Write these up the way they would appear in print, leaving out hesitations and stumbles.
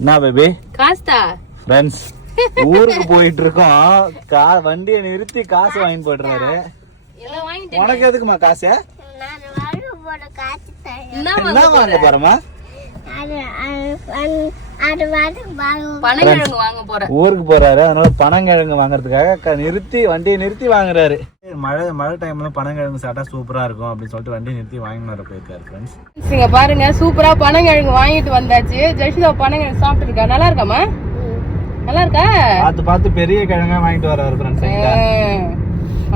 என்ன baby Costa friends ஊருக்கு போயிட்டு இருக்கோம். வண்டியை நிறுத்தி காசு வாங்கி போடுறாரு. எல்லாம் வாங்கிட்டேன். உனக்கு எதுக்குமா காசு? என்ன என்ன வாங்க போறமா? பனங்கிழங்கு வாங்க போறேன். ஊருக்கு போறாரு, அதனால பனங்கிழங்கு வாங்குறதுக்காக வண்டியை நிறுத்தி வாங்குறாரு. மழை டைம்ல பனங்கிழங்கு சாப்பிட்டா சூப்பரா இருக்கும் அப்படின்னு சொல்லிட்டு வண்டியை நிறுத்தி வாங்கிட்டு வர போயிருக்காரு ஃப்ரெண்ட்ஸ். நீங்க பாருங்க, சூப்பரா பனங்கிழங்கு வாங்கிட்டு வந்தாச்சு. ஜெஷிதா பனங்கிழங்கு சாப்பிட்டு இருக்கா. நல்லா இருக்காமா? நல்லா இருக்கா? பார்த்து பெரிய கிழங்கா வாங்கிட்டு வராரு ஃப்ரெண்ட்ஸ்.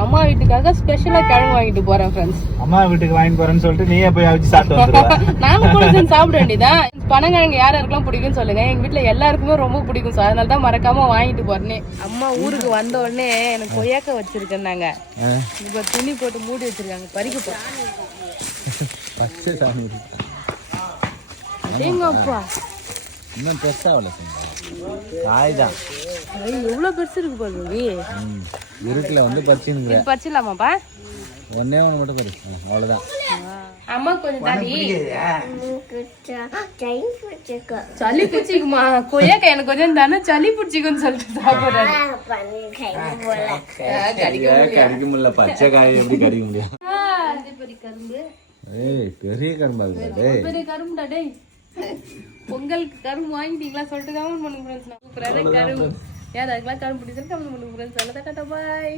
அம்மா வீட்டுக்காக ஸ்பெஷலா கிழங்கு வாங்கிட்டு போறேன் ஃப்ரெண்ட்ஸ். அம்மா வீட்டுக்கு வாங்கிட்டு போறேன்னு சொல்லிட்டு நீயே போய் அவிச்சு சாப்பிட்டு வந்துருவா. நாங்க கூட சாப்பிட வேண்டியதான். பனங்கிழங்கு யாருக்கெல்லாம் பிடிக்கும்னு சொல்லுங்க. எங்க வீட்டுல எல்லாருக்குமே ரொம்ப பிடிக்கும். அதனால தான் மறக்காம வாங்கிட்டு போறேனே. அம்மா ஊருக்கு வந்த உடனே எனக்கு கொய்யாக்க வச்சிருக்கேன்னாங்க. இப்ப துணி போட்டு மூடி வச்சிருக்காங்க. பறிக்க போறேன். இன்னும் பெருசாகல காய்தான். எவ்வளவு பெருசு இருக்கு பாருங்க. இருட்டுல வந்து பறிச்சுன்னு பறிச்சிடலாமாப்பா? ஒன்னே ஒண்ணு மட்டும் பறி, அவ்வளவுதான். அம்மா கொஞ்சம் தண்ணி சளி பிடிச்சிக்குமா? கொய்யாக்கா எனக்கு கொஞ்சம் தானே சளி பிடிச்சிக்குன்னு சொல்லிட்டு சாப்பிடுறாரு. கடிக்க முடியல, பச்சை காய் எப்படி கடிக்க முடியும்? கரும்பு பெரிய கரும்பு, பெரிய கரும்புடா டேய். பொங்கலுக்கு கரும்பு வாங்கிட்டீங்களா சொல்லிட்டு கமெண்ட் பண்ணுங்க ஃப்ரெண்ட்ஸ். சூப்பரான கரும்பு. யார் அதுக்கெல்லாம் கரும்பு பிடிச்சிருக்கு கமெண்ட் பண்ணுங்க ஃப்ரெண்ட்ஸ். நல்லதா டாடா பாய்.